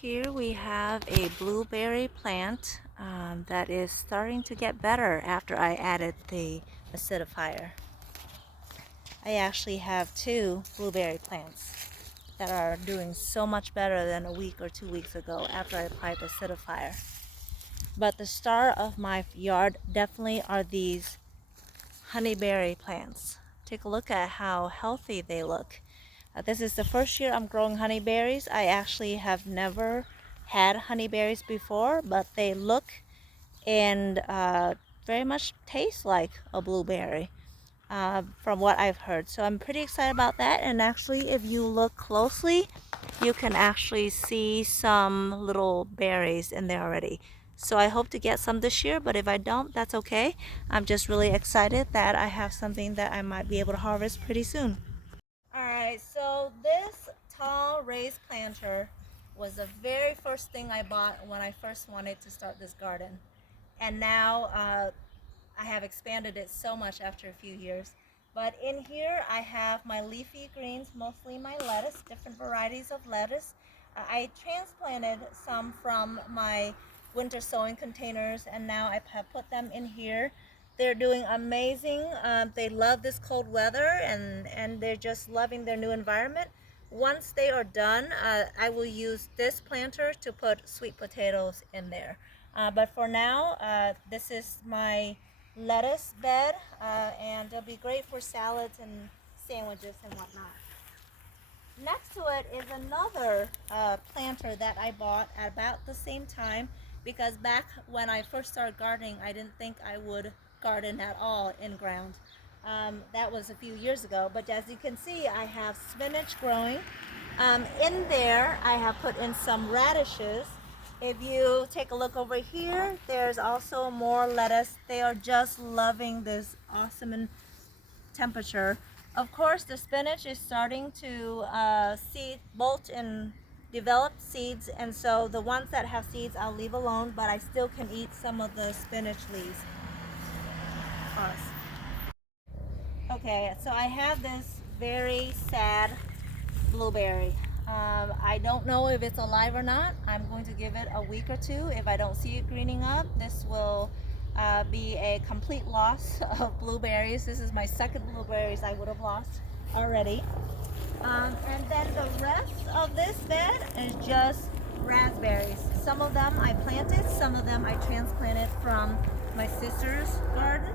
Here we have a blueberry plant that is starting to get better after I added the acidifier. I actually have two blueberry plants that are doing so much better than a week or 2 weeks ago after I applied the acidifier. But the star of my yard definitely are these honeyberry plants. Take a look at how healthy they look. This is the first year I'm growing honeyberries. I actually have never had honeyberries before, but they look and very much taste like a blueberry from what I've heard. So I'm pretty excited about that. And actually, if you look closely, you can actually see some little berries in there already. So I hope to get some this year, but if I don't, that's okay. I'm just really excited that I have something that I might be able to harvest pretty soon. Alright, so this tall raised planter was the very first thing I bought when I first wanted to start this garden. And now I have expanded it so much after a few years. But in here I have my leafy greens, mostly my lettuce, different varieties of lettuce. I transplanted some from my winter sowing containers and now I have put them in here. They're doing amazing. They love this cold weather and they're just loving their new environment. Once they are done, I will use this planter to put sweet potatoes in there. But for now, this is my lettuce bed and it'll be great for salads and sandwiches and whatnot. Next to it is another planter that I bought at about the same time because back when I first started gardening, I didn't think I would garden at all in ground. That was a few years ago, but as you can see, I have spinach growing. In there, I have put in some radishes. If you take a look over here, there's also more lettuce. They are just loving this awesome temperature. Of course, the spinach is starting to bolt and develop seeds, and so the ones that have seeds I'll leave alone, but I still can eat some of the spinach leaves. Okay, so I have this very sad blueberry. I don't know if it's alive or not. I'm going to give it a week or two. If I don't see it greening up, this will be a complete loss of blueberries. This is my second blueberries I would have lost already. And then the rest of this bed is just raspberries. Some of them I planted, some of them I transplanted from my sister's garden.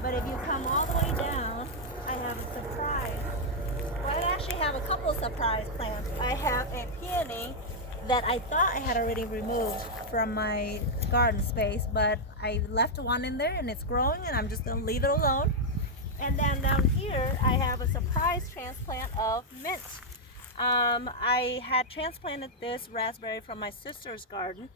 But if you come all the way down, I have a surprise. Well, I actually have a couple surprise plants. I have a peony that I thought I had already removed from my garden space, but I left one in there and it's growing and I'm just going to leave it alone. And then down here, I have a surprise transplant of mint. I had transplanted this raspberry from my sister's garden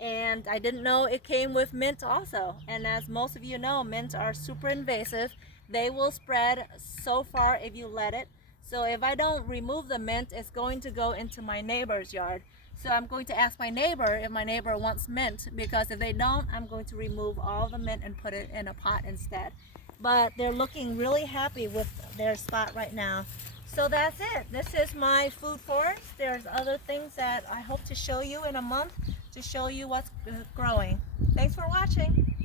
and I didn't know it came with mint also. And as most of you know, mint are super invasive. They will spread so far if you let it. So if I don't remove the mint, it's going to go into my neighbor's yard. So I'm going to ask my neighbor if my neighbor wants mint, because if they don't, I'm going to remove all the mint and put it in a pot instead. But they're looking really happy with their spot right now. So that's it. This is my food forest. There's other things that I hope to show you in a month to show you what's growing. Thanks for watching.